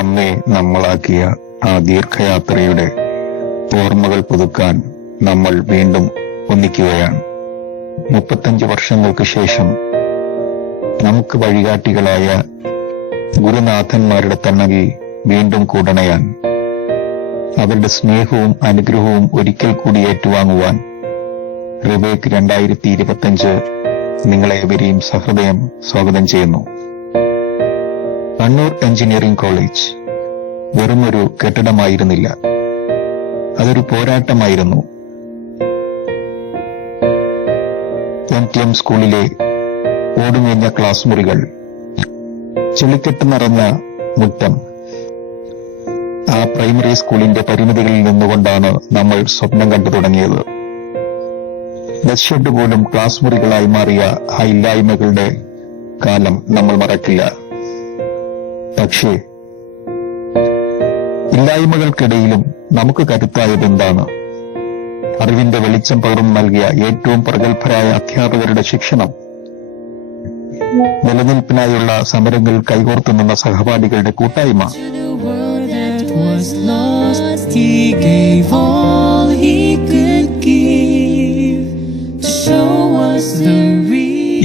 നമ്മെ നമ്മളാക്കിയ ആ ദീർഘയാത്രയുടെ ഓർമ്മകൾ പുതുക്കാൻ നമ്മൾ വീണ്ടും ഒന്നിക്കുകയാണ്. 35 വർഷങ്ങൾക്ക് ശേഷം നമുക്ക് വഴികാട്ടികളായ ഗുരുനാഥന്മാരുടെ തണലിൽ വീണ്ടും കൂടണയാൻ, അവരുടെ സ്നേഹവും അനുഗ്രഹവും ഒരിക്കൽ കൂടി ഏറ്റുവാങ്ങുവാൻ റിവേക് 2025 നിങ്ങളേവരെയും സഹൃദയം സ്വാഗതം ചെയ്യുന്നു. കണ്ണൂർ എഞ്ചിനീയറിംഗ് കോളേജ് വെറുമൊരു കെട്ടിടമായിരുന്നില്ല, അതൊരു പോരാട്ടമായിരുന്നു. NTM സ്കൂളിലെ ഓടുമേഞ്ഞ ക്ലാസ് മുറികൾ, ചെളിക്കെട്ട് നിറഞ്ഞ മുറ്റം, ആ പ്രൈമറി സ്കൂളിന്റെ പരിമിതികളിൽ നിന്നുകൊണ്ടാണ് നമ്മൾ സ്വപ്നം കണ്ടു തുടങ്ങിയത്. ബസ് ഷെഡ് പോലും ക്ലാസ് മുറികളായി മാറിയ ആ ഇല്ലായ്മകളുടെ കാലം നമ്മൾ മറക്കില്ല. പക്ഷേ ഇല്ലായ്മകൾക്കിടയിലും നമുക്ക് കരുത്തായത് എന്താണ്? അറിവിന്റെ വെളിച്ചം പകർന്നു നൽകിയ ഏറ്റവും പ്രഗത്ഭരായ അധ്യാപകരുടെ ശിക്ഷണം, നിലനിൽപ്പിനായുള്ള സമരങ്ങൾ കൈകോർത്തു നിന്ന സഹപാഠികളുടെ കൂട്ടായ്മ,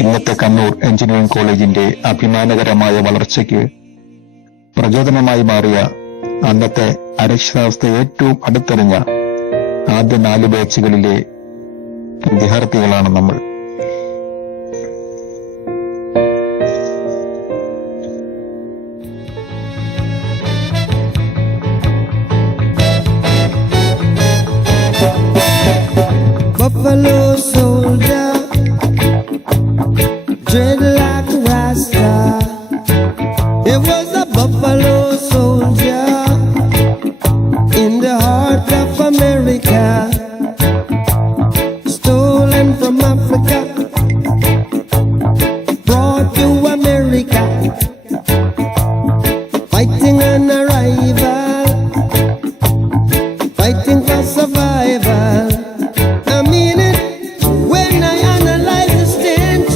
ഇന്നത്തെ കണ്ണൂർ എഞ്ചിനീയറിംഗ് കോളേജിന്റെ അഭിമാനകരമായ വളർച്ചയ്ക്ക് പ്രചോദനമായി മാറിയ, അന്നത്തെ അരക്ഷിതാവസ്ഥ ഏറ്റവും അടുത്തറിഞ്ഞ ആദ്യ 4 ബാച്ചുകളിലെ വിദ്യാർത്ഥികളാണ് നമ്മൾ. Buffalo soldier, dread like a rasta. It was a buffalo soldier in the heart of America, stolen from Africa, brought to America, fighting an arrival, fighting for survival. I mean it when I analyze the stench.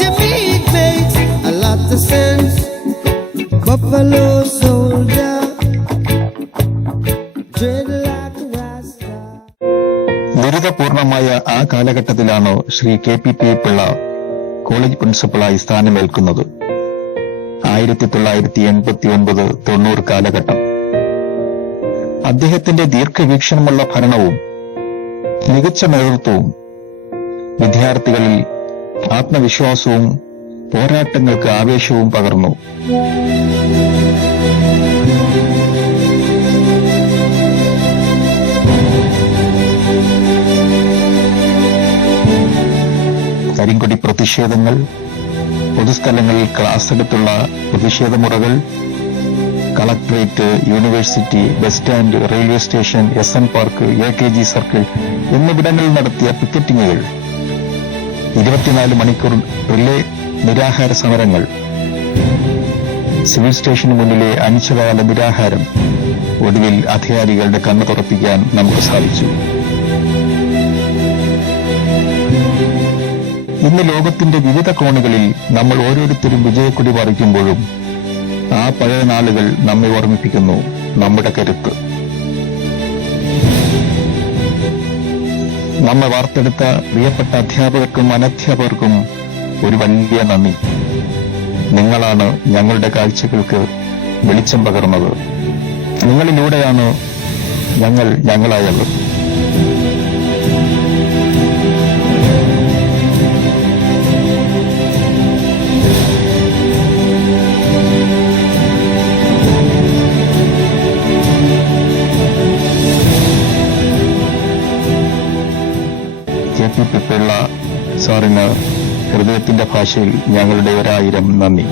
To me it makes a lot of sense. Buffalo soldier, dread like a rasta. ദുരിതപൂർണമായ ആ കാലഘട്ടത്തിലാണ് Shri KP Pillai college പ്രിൻസിപ്പളായി സ്ഥാനമേൽക്കുന്നത്. 1989-90 കാലഘട്ടം. അദ്ദേഹത്തിന്റെ ദീർഘവീക്ഷണമുള്ള ഭരണവും മികച്ച നേതൃത്വവും വിദ്യാർത്ഥികളിൽ ആത്മവിശ്വാസവും പോരാട്ടങ്ങൾക്ക് ആവേശവും പകർന്നു. കരിങ്കൊടി പ്രതിഷേധങ്ങൾ, പൊതുസ്ഥലങ്ങളിൽ ക്ലാസ് എടുത്തുള്ള പ്രതിഷേധമുറകൾ, collectorate, university, bus stand, railway station, SN park, AKG circle എന്നിവിടങ്ങളിൽ നടത്തിയ പിക്കറ്റിങ്ങുകൾ, 24 മണിക്കൂർ റിലേ നിരാഹാര സമരങ്ങൾ, സിവിൽ സ്റ്റേഷന് മുന്നിലെ അനിശ്ചിതകാല നിരാഹാരം, ഒടുവിൽ അധികാരികളുടെ കണ്ണു തുറപ്പിക്കാൻ നമുക്ക് സാധിച്ചു. ഇന്ന് ലോകത്തിന്റെ വിവിധ കോണുകളിൽ നമ്മൾ ഓരോരുത്തരും വിജയക്കൊടി പറിക്കുമ്പോഴും ആ പഴയ നാളുകൾ നമ്മെ ഓർമ്മിപ്പിക്കുന്നു നമ്മുടെ കരുത്ത്. നമ്മെ വാർത്തെടുത്ത പ്രിയപ്പെട്ട അധ്യാപകർക്കും അനധ്യാപകർക്കും ഒരു വലിയ നന്ദി. നിങ്ങളാണ് ഞങ്ങളുടെ കാഴ്ചകൾക്ക് വെളിച്ചം പകർന്നത്. നിങ്ങളിലൂടെയാണ് ഞങ്ങൾ ഞങ്ങളായത്. KP പിള്ള സാറിന് ഹൃദയത്തിന്റെ ഭാഷയിൽ ഞങ്ങളുടെ 1000 നന്ദി.